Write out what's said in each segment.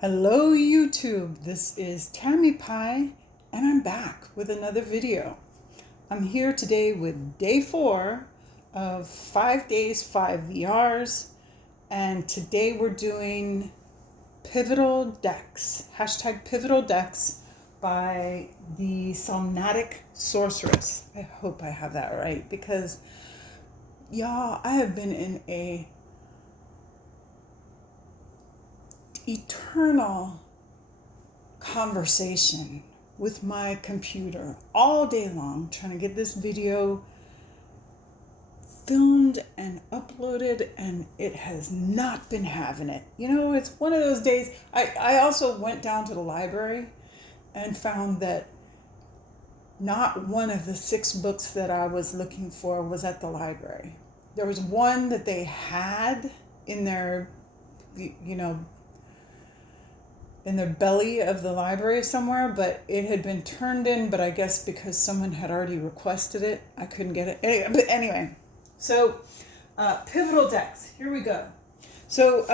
Hello YouTube, this is Tammy Pie and I'm back with another video. I'm here today with day 4 of 5 days, 5 VRs, and today we're doing Pivotal Decks, hashtag Pivotal Decks by the Somnatic Sorceress. I hope I have that right because y'all, I have been in a eternal conversation with my computer all day long trying to get this video filmed and uploaded, and it has not been having it. You know, it's one of those days. I also went down to the library and found that not one of the 6 books that I was looking for was at the library. There was one that they had in their, you know, in the belly of the library somewhere, but it had been turned in, but I guess because someone had already requested it, I couldn't get it. But anyway, so pivotal decks, here we go. So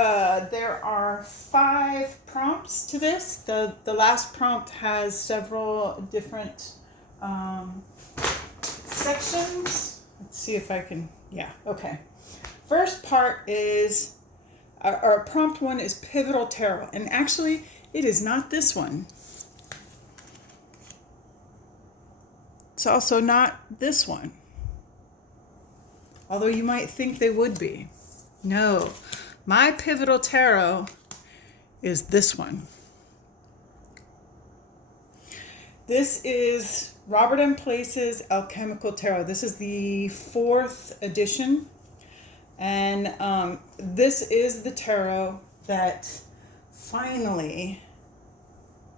there are 5 prompts to this. The last prompt has several different sections. Let's see if I can, yeah, okay. First part is, our prompt 1 is Pivotal Tarot, and actually it is not this one. It's also not this one, although you might think they would be. No, my Pivotal Tarot is this one. This is Robert M. Place's Alchemical Tarot. This is the 4th edition. And this is the tarot that finally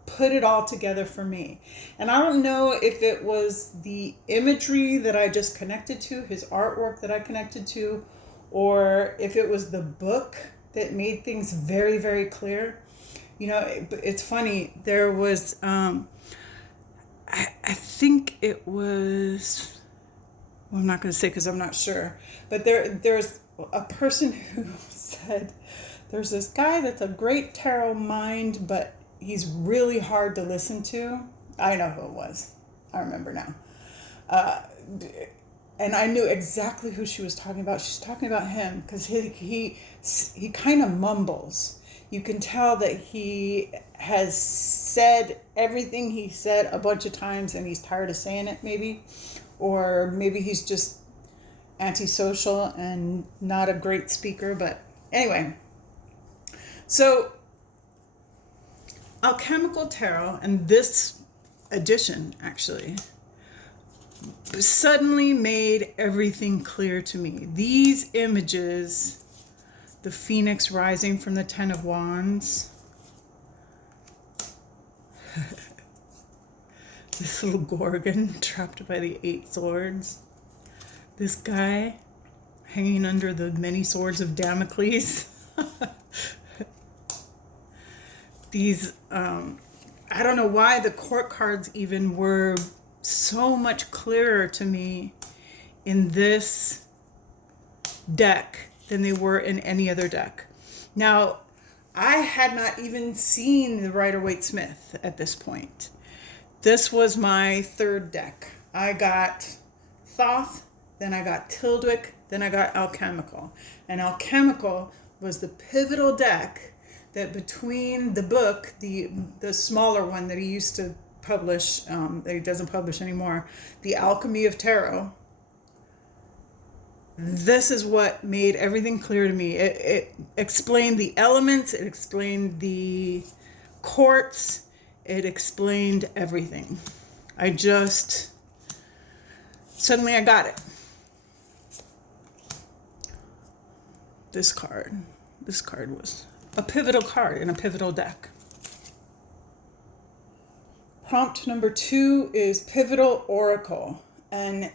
put it all together for me. And I don't know if it was the imagery that I just connected to, his artwork that I connected to, or if it was the book that made things very, very clear. You know, it's funny. There was, I think it was, well, I'm not going to say because I'm not sure, but there's a person who said there's this guy that's a great tarot mind, but he's really hard to listen to. I know who it was. I remember now. And I knew exactly who she was talking about. She's talking about him because he kind of mumbles. You can tell that he has said everything he said a bunch of times and he's tired of saying it maybe. Or maybe he's just antisocial and not a great speaker. But anyway, so Alchemical Tarot, and this edition actually suddenly made everything clear to me. These images, the Phoenix rising from the 10 of Wands, this little Gorgon trapped by the 8 swords, this guy hanging under the many swords of Damocles. These, I don't know why the court cards even were so much clearer to me in this deck than they were in any other deck. Now, I had not even seen the Rider-Waite-Smith at this point. This was my 3rd deck. I got Thoth, then I got Tildwick, then I got Alchemical. And Alchemical was the pivotal deck that between the book, the smaller one that he used to publish, that he doesn't publish anymore, The Alchemy of Tarot, this is what made everything clear to me. It explained the elements, it explained the courts, it explained everything. Suddenly I got it. This card was a pivotal card in a pivotal deck. Prompt number 2 is Pivotal Oracle. And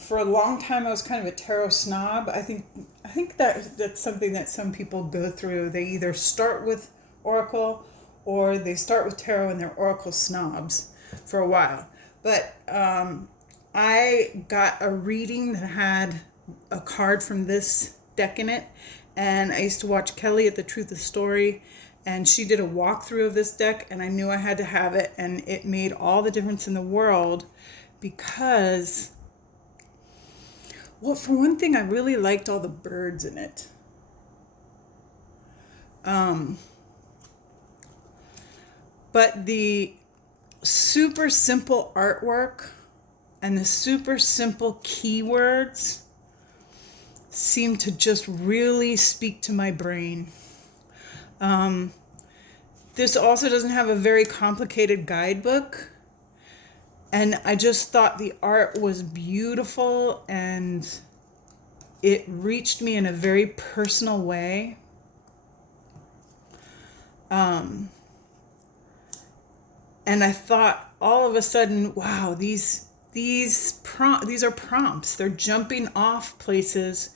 for a long time I was kind of a tarot snob. I think that's something that some people go through. They either start with Oracle or they start with tarot and they're Oracle snobs for a while. But I got a reading that had a card from this deck in it, and I used to watch Kelly at The Truth of Story, and she did a walkthrough of this deck, and I knew I had to have it, and it made all the difference in the world because, well, for one thing, I really liked all the birds in it. But the super simple artwork and the super simple keywords seem to just really speak to my brain. This also doesn't have a very complicated guidebook, and I just thought the art was beautiful and it reached me in a very personal way. And I thought all of a sudden, wow, these are prompts. They're jumping off places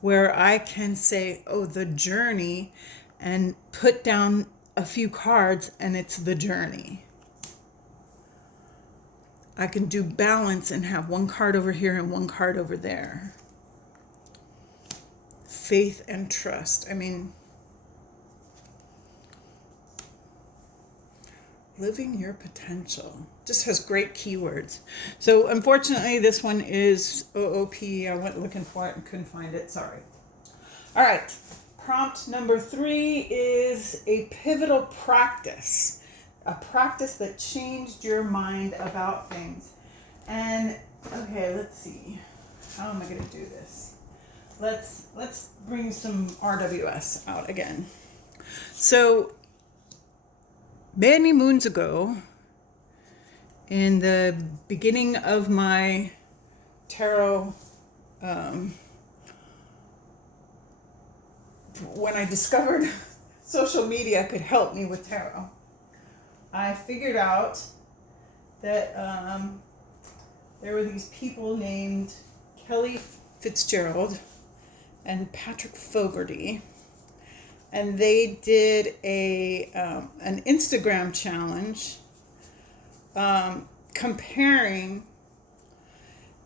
where I can say, oh, the journey, and put down a few cards, and it's the journey. I can do balance and have one card over here and one card over there. Faith and trust. I mean, living your potential. Just has great keywords. So unfortunately, this one is OOP. I went looking for it and couldn't find it. Sorry. All right. Prompt number 3 is a pivotal practice. A practice that changed your mind about things. And, okay, let's see. How am I going to do this? Let's bring some RWS out again. So, many moons ago, in the beginning of my tarot, when I discovered social media could help me with tarot, I figured out that there were these people named Kelly Fitzgerald and Patrick Fogarty, and they did an Instagram challenge comparing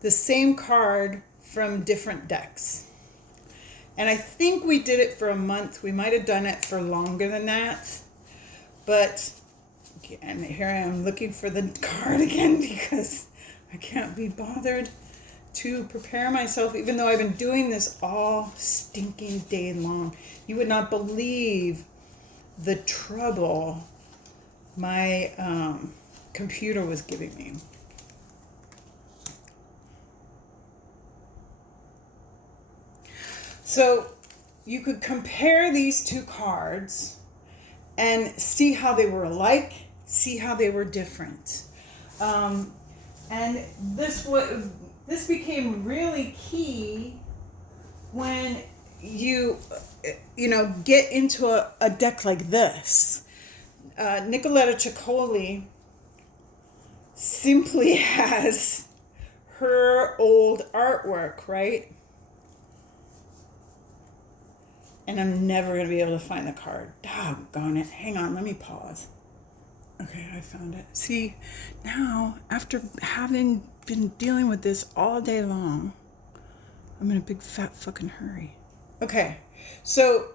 the same card from different decks. And I think we did it for a month. We might have done it for longer than that. But, and here I am looking for the card again because I can't be bothered to prepare myself, even though I've been doing this all stinking day long. You would not believe the trouble my computer was giving me. So you could compare these two cards and see how they were alike, see how they were different. And this became really key when you get into a deck like this. Nicoletta Ciccoli simply has her old artwork, right? And I'm never going to be able to find the card. Doggone it. Hang on, let me pause. Okay, I found it. See, now, after having been dealing with this all day long, I'm in a big fat fucking hurry. Okay, so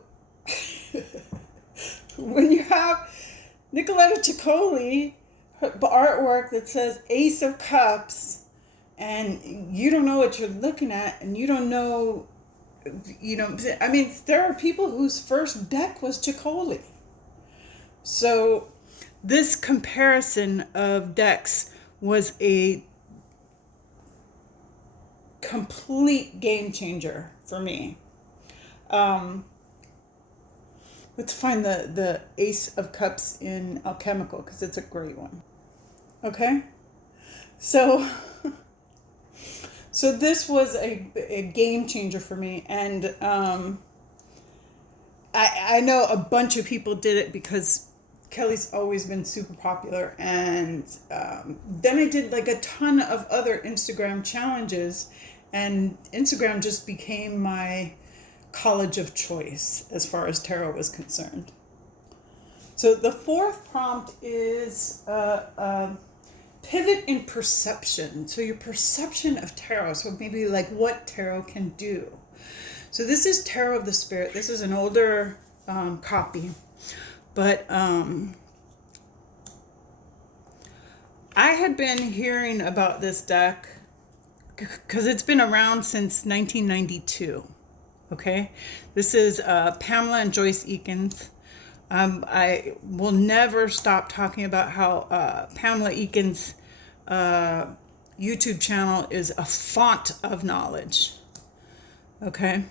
when you have Nicoletta Ciccoli, her artwork that says Ace of Cups, and you don't know what you're looking at, and you don't know, I mean, there are people whose first deck was Ciccoli. So this comparison of decks was a complete game changer for me. Let's find the Ace of Cups in Alchemical because it's a great one. Okay? So this was a game changer for me, and I know a bunch of people did it because Kelly's always been super popular, and then I did like a ton of other Instagram challenges, and Instagram just became my college of choice as far as tarot was concerned. So the fourth prompt is pivot in perception. So your perception of tarot. So maybe like what tarot can do. So this is Tarot of the Spirit. This is an older copy. But I had been hearing about this deck because it's been around since 1992. Okay, this is Pamela and Joyce Eakins. I will never stop talking about how Pamela Eakins' YouTube channel is a font of knowledge. Okay,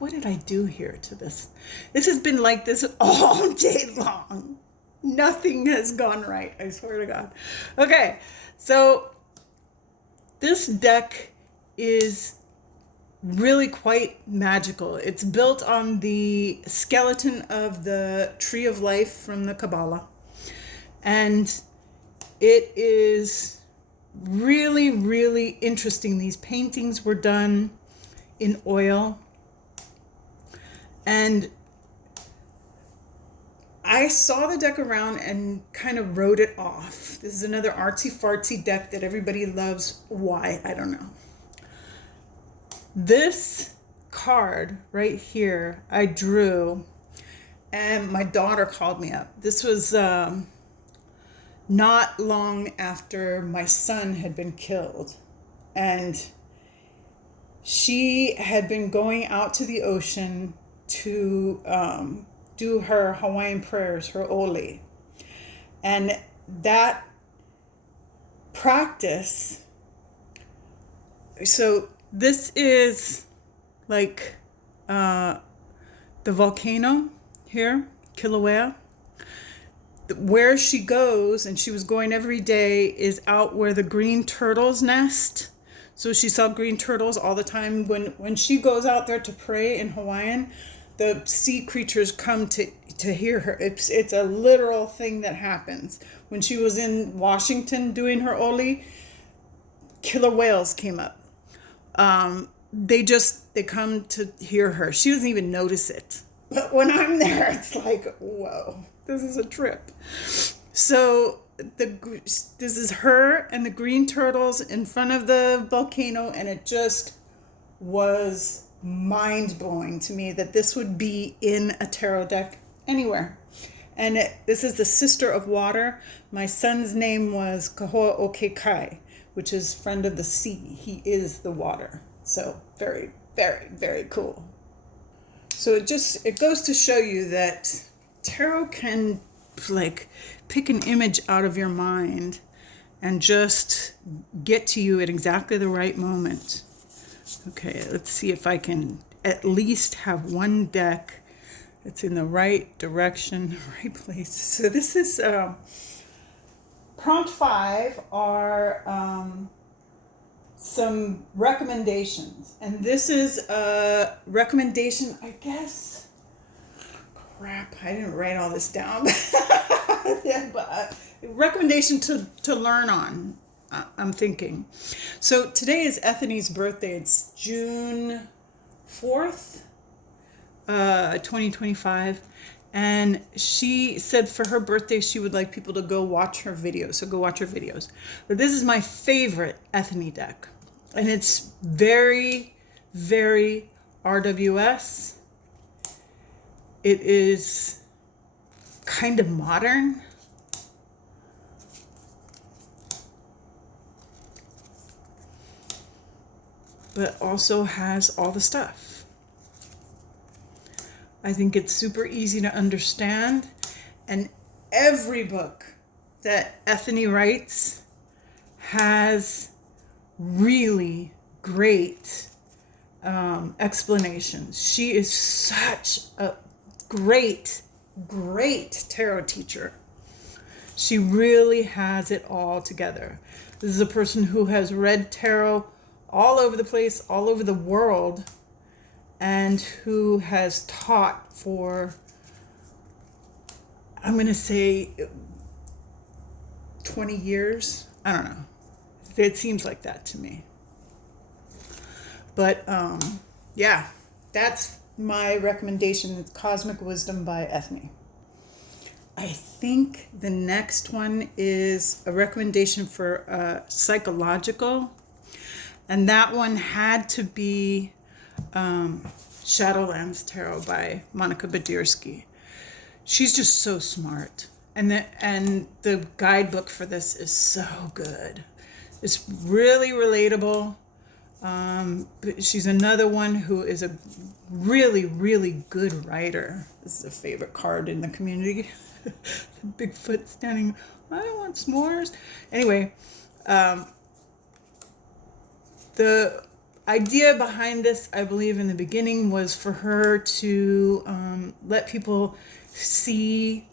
what did I do here to this? This has been like this all day long. Nothing has gone right, I swear to God. Okay, so this deck is really quite magical. It's built on the skeleton of the Tree of Life from the Kabbalah. And it is really, really interesting. These paintings were done in oil. And I saw the deck around and kind of wrote it off. This is another artsy fartsy deck that everybody loves. Why? I don't know. This card right here, I drew, and my daughter called me up. This was not long after my son had been killed. And she had been going out to the ocean to do her Hawaiian prayers, her Oli. And that practice, so this is like the volcano here, Kilauea. Where she goes, and she was going every day, is out where the green turtles nest. So she saw green turtles all the time. When she goes out there to pray in Hawaiian, the sea creatures come to hear her. It's a literal thing that happens. When she was in Washington doing her Oli, killer whales came up. They come to hear her. She doesn't even notice it. But when I'm there, it's like, whoa, this is a trip. So this is her and the green turtles in front of the volcano, and it just was mind-blowing to me that this would be in a tarot deck anywhere. And this is the Sister of Water. My son's name was Kahoa Okekai, which is friend of the sea. He is the water. So very, very, very cool. So it goes to show you that tarot can like pick an image out of your mind and just get to you at exactly the right moment. Okay, let's see if I can at least have one deck that's in the right direction, the right place. So this is prompt 5 are some recommendations. And this is a recommendation, I guess. Crap, I didn't write all this down. Yeah, but recommendation to learn on, I'm thinking. So today is Ethany's birthday. It's June 4th, 2025. And she said for her birthday, she would like people to go watch her videos. So go watch her videos. But this is my favorite Ethany deck. And it's very, very RWS. It is kind of modern. But also has all the stuff. I think it's super easy to understand. And every book that Ethany writes has really great explanations. She is such a great tarot teacher. She really has it all together. This is a person who has read tarot all over the place, all over the world, and who has taught for, I'm going to say 20 years. I don't know. It seems like that to me. But yeah, that's my recommendation. It's Cosmic Wisdom by Ethany. I think the next one is a recommendation for psychological. And that one had to be Shadowlands Tarot by Monica Badirsky. she's just so smart. And the guidebook for this is so good. It's really relatable. But she's another one who is a really, really good writer. This is a favorite card in the community. Bigfoot standing, I want s'mores. Anyway, the idea behind this, I believe, in the beginning was for her to let people see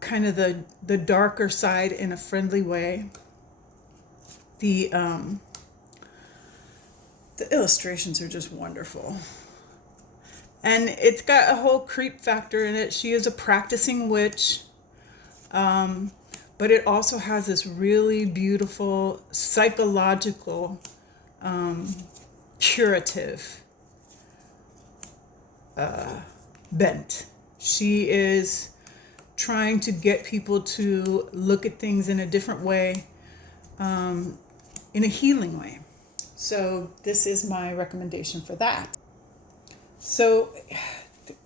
kind of the darker side in a friendly way. The illustrations are just wonderful. And it's got a whole creep factor in it. She is a practicing witch. But it also has this really beautiful psychological curative bent. She is trying to get people to look at things in a different way, in a healing way. So this is my recommendation for that. So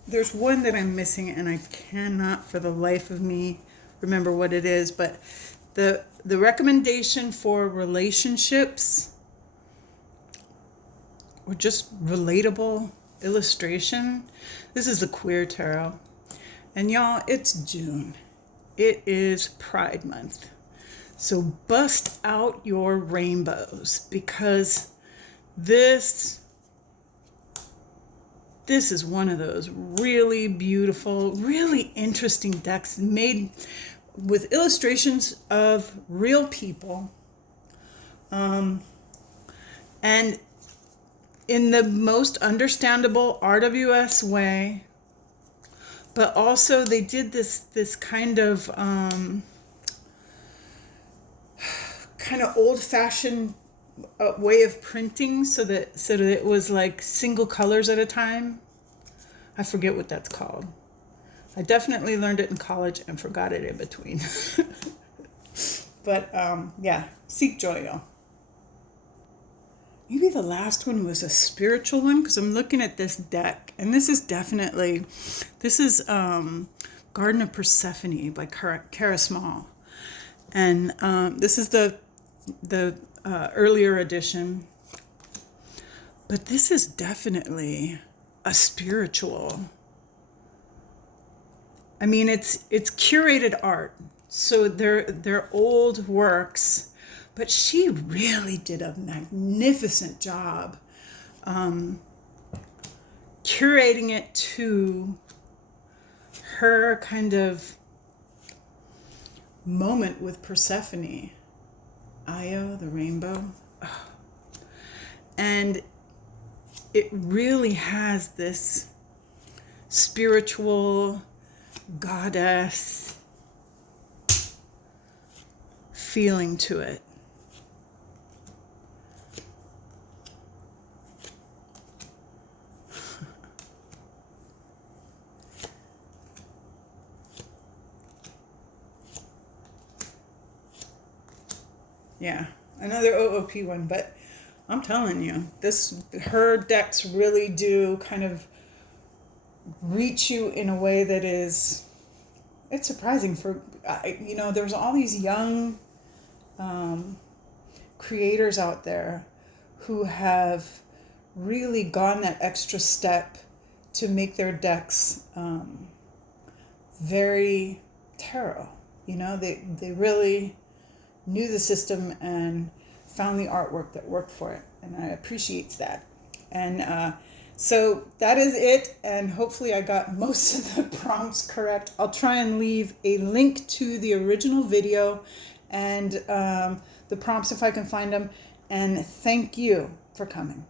there's one that I'm missing, and I cannot for the life of me remember what it is, but the recommendation for relationships or just relatable illustration. This is the Queer Tarot. And y'all, it's June. It is Pride Month. So bust out your rainbows, because this is one of those really beautiful, really interesting decks made with illustrations of real people. And in the most understandable RWS way, but also they did this kind of old-fashioned way of printing, so that it was like single colors at a time. I forget what that's called. I definitely learned it in college and forgot it in between. But yeah, seek joy, y'all. Maybe the last one was a spiritual one, because I'm looking at this deck, and this is Garden of Persephone by Kara Small, and this is the earlier edition, but this is definitely a spiritual. I mean, it's curated art, so they're old works. But she really did a magnificent job curating it to her kind of moment with Persephone. Io, the rainbow. Oh. And it really has this spiritual goddess feeling to it. Yeah, another OOP one, but I'm telling you, her decks really do kind of reach you in a way that it's surprising there's all these young creators out there who have really gone that extra step to make their decks very tarot. They really knew the system and found the artwork that worked for it, and I appreciate that. And so that is it, and hopefully I got most of the prompts correct. I'll try and leave a link to the original video and the prompts if I can find them, and thank you for coming.